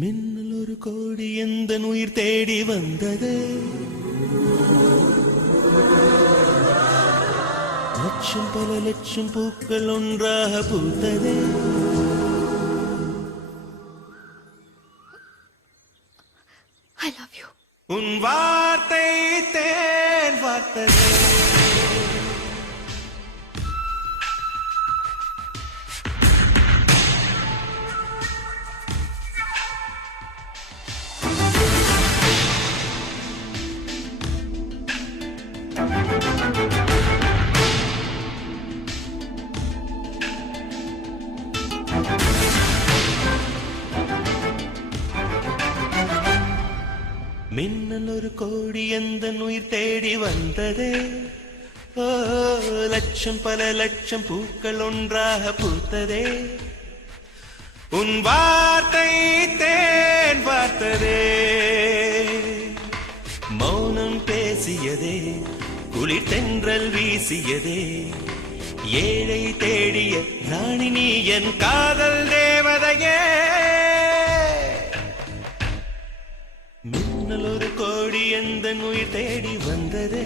மின்னல் ஒரு கோடி எந்த உயிர் தேடி வந்தது. லட்சம் பல லட்சம் பூக்கள் ஒன்றாக பூத்தது. I love you. உன் வார்த்தை தேன் வார்த்தது. மின்னல் ஒரு கோடி எந்த உயிர் தேடி வந்தது. ஓ லட்சம் பல லட்சம் பூக்கள் ஒன்றாக பூத்ததே. உன் வார்த்தை தேன் பார்த்ததே. மௌனம் பேசியதே, குளிர் தென்றல் வீசியதே. ஏழை தேடிய ராணி நீ என் காதல் தேவதையே. மின்னல் ஒரு கோடி எந்த உயிர் தேடி வந்ததே.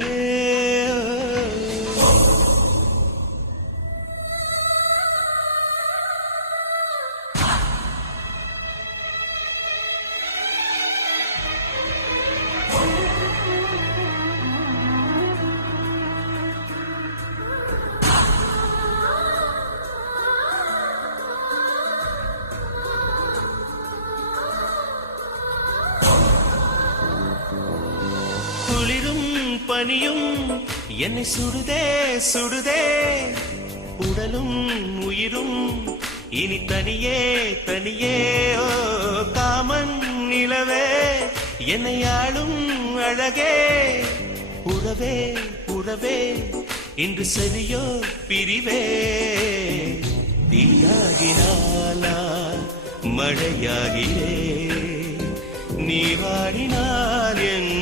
குளிரும் பனியும் என்னை சுடுதே சுடுதே. உடலும் உயிரும் இனி தனியே தனியே. ஓ காமன் நிலவே என்னை ஆளும் அழகே. உறவே உறவே இன்று சரியோ பிரிவே. தீயாகினாலா மழையாகிறே. நீ வாடினால் என்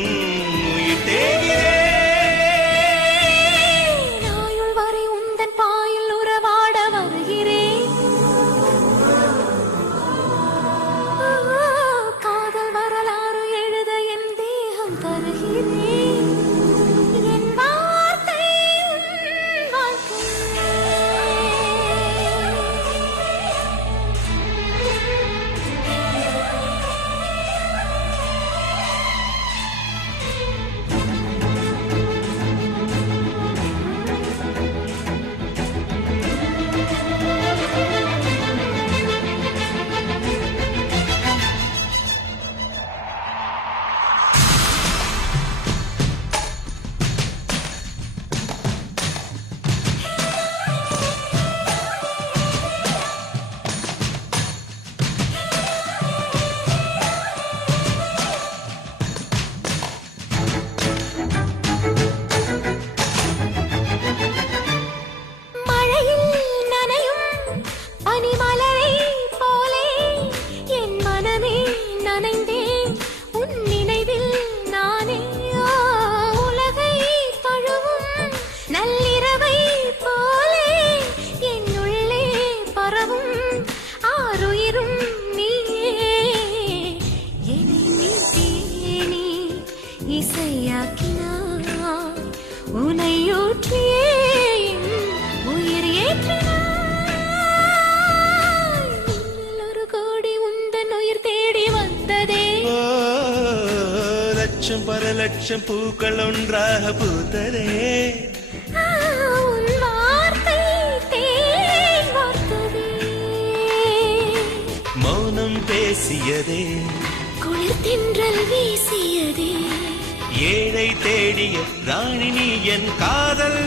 உயிர் தேகிறேன். நாயுள் வரை உந்தன் பாயில் உறவாட வருகிறேன். காதல் வரலாறு எழுத என் தேகம் தருகிறேன். என் வார்த்தை உன் வாழ்க்கை. லட்சம் பல லட்சம் பூக்கள் ஒன்றாக பூத்ததே. உன் வார்த்தை தேன் வார்த்ததே. மௌனம் பேசியதே, குளிர் தென்றல் வீசியதே. ஏழை தேடிய ராணி நீ என் காதல்